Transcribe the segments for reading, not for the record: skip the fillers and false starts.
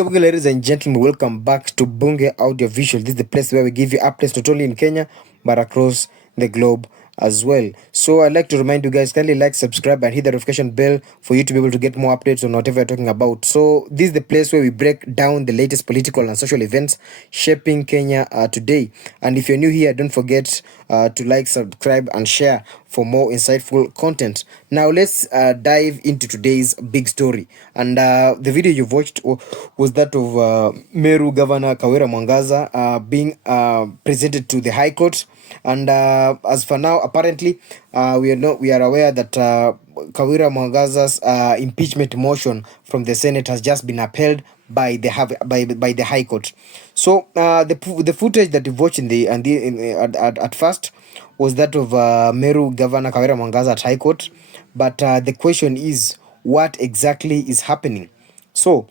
Bunge, ladies and gentlemen, welcome back to Bunge Audio Visual. This is the place where we give you updates not only in Kenya but across the globe as well. So I'd like to remind you guys, kindly like, subscribe, and hit the notification bell for you to be able to get more updates on whatever we're talking about. So this is the place where we break down the latest political and social events shaping Kenya today. And if you're new here, don't forget to like, subscribe, and share for more insightful content. Now let's dive into today's big story. And the video you've watched was that of Meru Governor Kawira Mwangaza being presented to the High Court. And as for now, apparently, we are aware that Kawira Mwangaza's impeachment motion from the Senate has just been upheld by the High Court. So the footage that we watched at first was that of Meru Governor Kawira Mwangaza at High Court. But the question is, what exactly is happening? So,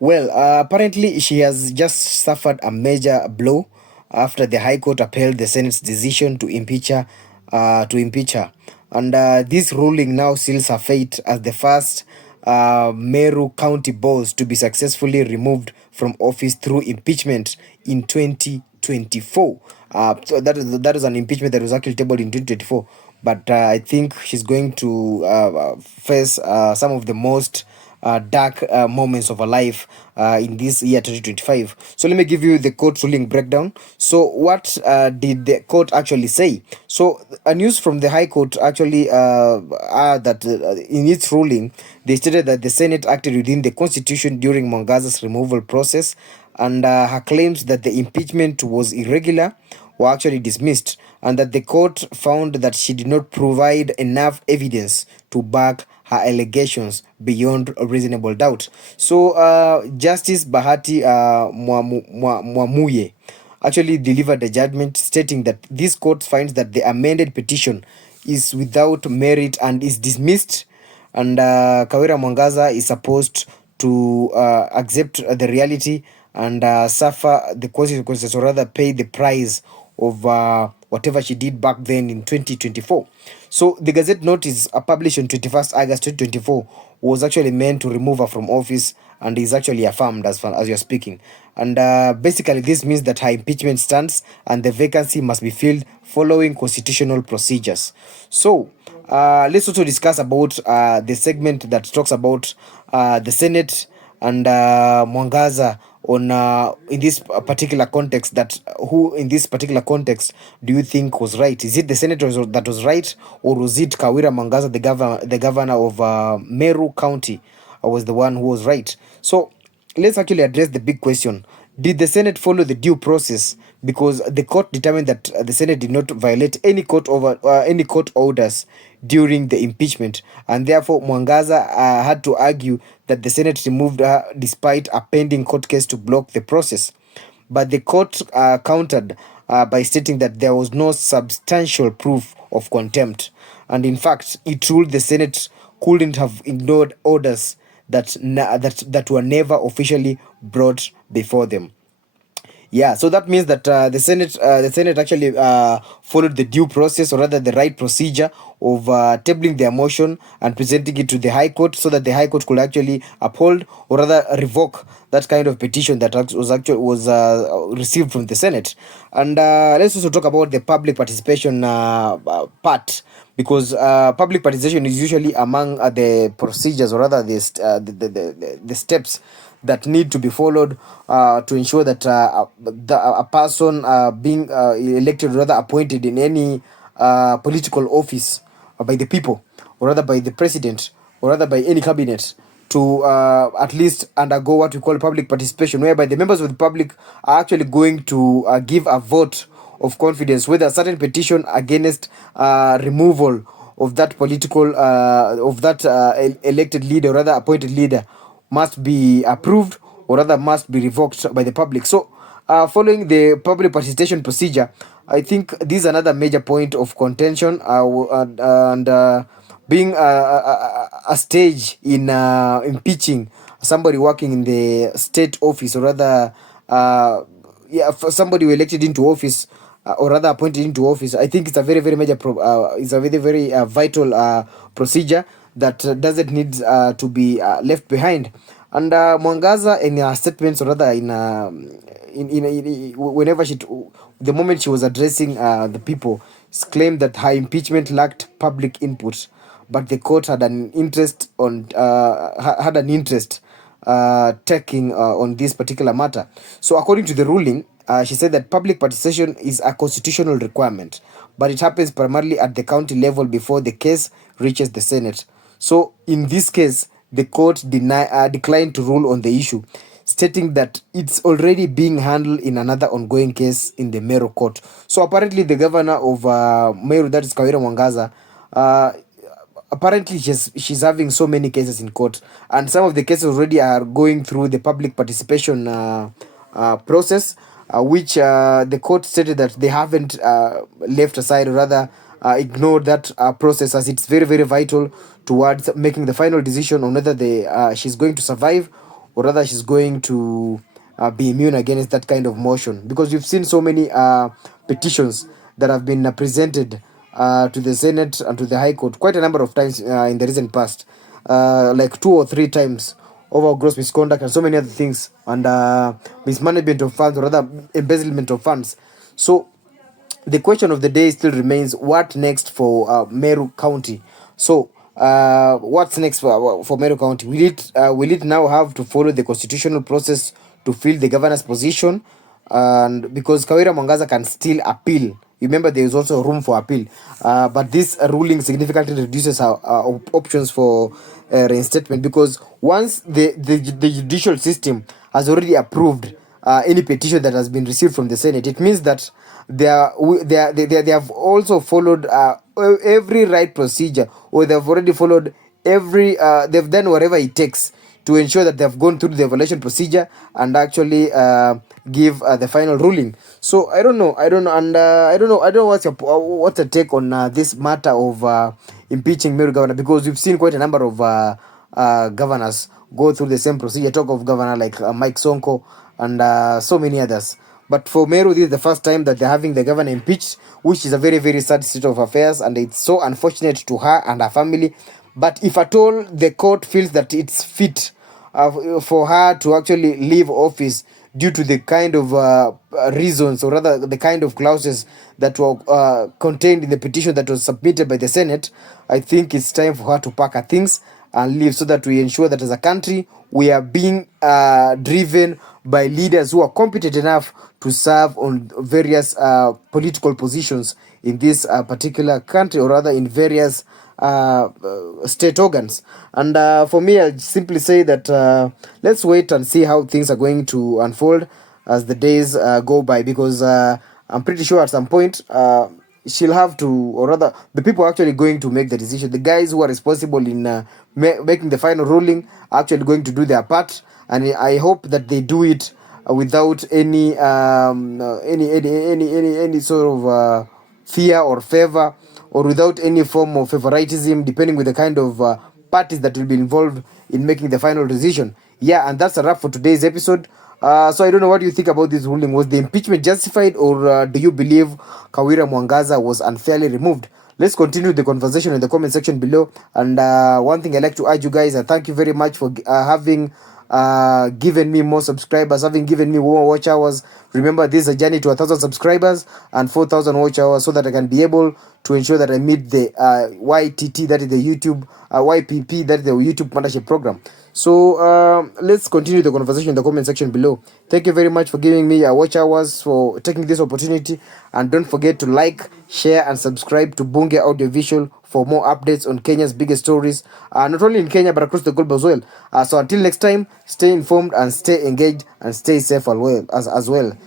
well, apparently she has just suffered a major blow after the High Court upheld the Senate's decision to impeach her. And this ruling now seals her fate as the first Meru County boss to be successfully removed from office through impeachment in 2024. So that is an impeachment that was actually tabled in 2024. But I think she's going to face some of the most dark moments of her life in this year 2025. So let me give you the court ruling breakdown. So what did the court actually say? So a news from the High Court actually that in its ruling, they stated that the Senate acted within the Constitution during Mwangaza's removal process, and her claims that the impeachment was irregular were actually dismissed, and that the court found that she did not provide enough evidence to back her allegations beyond a reasonable doubt. So Justice Bahati Mwamuye actually delivered a judgment stating that this court finds that the amended petition is without merit and is dismissed, and Kawira Mwangaza is supposed to accept the reality and suffer the consequences, or rather pay the price of whatever she did back then in 2024. So the Gazette notice published on 21st August 2024 was actually meant to remove her from office, and is actually affirmed as you're speaking. And basically this means that her impeachment stands and the vacancy must be filled following constitutional procedures. So let's also discuss about the segment that talks about the Senate and Mwangaza on in this particular context. That who in this particular context do you think was right? Is it the senator that was right, or was it Kawira Mwangaza, the governor of Meru County, was the one who was right? So let's actually address the big question. Did the Senate follow the due process? Because the court determined that the Senate did not violate any court orders during the impeachment, and therefore Mwangaza had to argue that the Senate removed her despite a pending court case to block the process. But the court countered by stating that there was no substantial proof of contempt, and in fact it ruled the Senate couldn't have ignored orders that were never officially brought before them. Yeah, so that means that the Senate actually followed the due process, or rather the right procedure of tabling their motion and presenting it to the High Court, so that the High Court could actually uphold, or rather revoke, that kind of petition that was received from the Senate. And let's also talk about the public participation part, because public participation is usually among the procedures, or rather the steps that need to be followed to ensure that a person being elected, or rather appointed in any political office by the people, or rather by the president, or rather by any cabinet, to at least undergo what we call public participation, whereby the members of the public are actually going to give a vote of confidence whether a certain petition against removal of that political elected leader, or rather appointed leader, must be approved, or rather must be revoked by the public. So, following the public participation procedure, I think this is another major point of contention, and being a stage in impeaching somebody working in the state office, or rather, yeah, for somebody who elected into office, or rather appointed into office. I think it's a very very major it's a very very vital procedure that doesn't need to be left behind. And Mwangaza, in her statements, or rather whenever the moment she was addressing the people, claimed that her impeachment lacked public input, but the court had an interest taking on this particular matter. So, according to the ruling, she said that public participation is a constitutional requirement, but it happens primarily at the county level before the case reaches the Senate. So, in this case, the court declined to rule on the issue, stating that it's already being handled in another ongoing case in the Meru court. So, apparently, the governor of Meru, that is Kawira Mwangaza, apparently she's having so many cases in court, and some of the cases already are going through the public participation process, which the court stated that they haven't left aside, or rather ignored that process, as it's very very vital towards making the final decision on whether she's going to survive, or rather she's going to be immune against that kind of motion, because we've seen so many petitions that have been presented to the Senate and to the High Court quite a number of times in the recent past, like 2 or 3 times, over gross misconduct and so many other things, and mismanagement of funds, or rather embezzlement of funds. So the question of the day still remains: what next for Meru County? So, what's next for Meru County? Will it now have to follow the constitutional process to fill the governor's position? And because Kawira Mwangaza can still appeal, remember there is also room for appeal. But this ruling significantly reduces our options for reinstatement, because once the judicial system has already approved any petition that has been received from the Senate, it means that they have also followed every right procedure, or they have already followed every they've done whatever it takes to ensure that they have gone through the evaluation procedure and actually give the final ruling. So I don't know, and I don't know what's your take on this matter of impeaching Meru governor, because we've seen quite a number of governors go through the same procedure. Talk of governor like Mike Sonko and so many others. But for Meru, this is the first time that they're having the governor impeached, which is a very, very sad state of affairs, and it's so unfortunate to her and her family. But if at all the court feels that it's fit for her to actually leave office due to the kind of reasons, or rather the kind of clauses that were contained in the petition that was submitted by the Senate, I think it's time for her to pack her things and leave, so that we ensure that as a country we are being driven by leaders who are competent enough to serve on various political positions in this particular country, or rather in various state organs. And for me, I'll simply say that let's wait and see how things are going to unfold as the days go by, because I'm pretty sure at some point she'll have to, or rather the people are actually going to make the decision. The guys who are responsible in making the final ruling are actually going to do their part, and I hope that they do it without any sort of fear or favor, or without any form of favoritism, depending with the kind of parties that will be involved in making the final decision. Yeah, and that's a wrap for today's episode. So I don't know, what do you think about this ruling? Was the impeachment justified, or do you believe Kawira Mwangaza was unfairly removed? Let's continue the conversation in the comment section below. And one thing I like to urge you guys, thank you very much for having given me more subscribers, having given me more watch hours. Remember, this is a journey to 1,000 subscribers and 4,000 watch hours, so that I can be able to ensure that I meet the YTT, that is the YouTube, YPP, that is the YouTube partnership program. So let's continue the conversation in the comment section below. Thank you very much for giving me watch hours, for taking this opportunity, and don't forget to like, share and subscribe to Bunge Audiovisual for more updates on Kenya's biggest stories, not only in Kenya but across the globe as well. So until next time, stay informed and stay engaged and stay safe as well.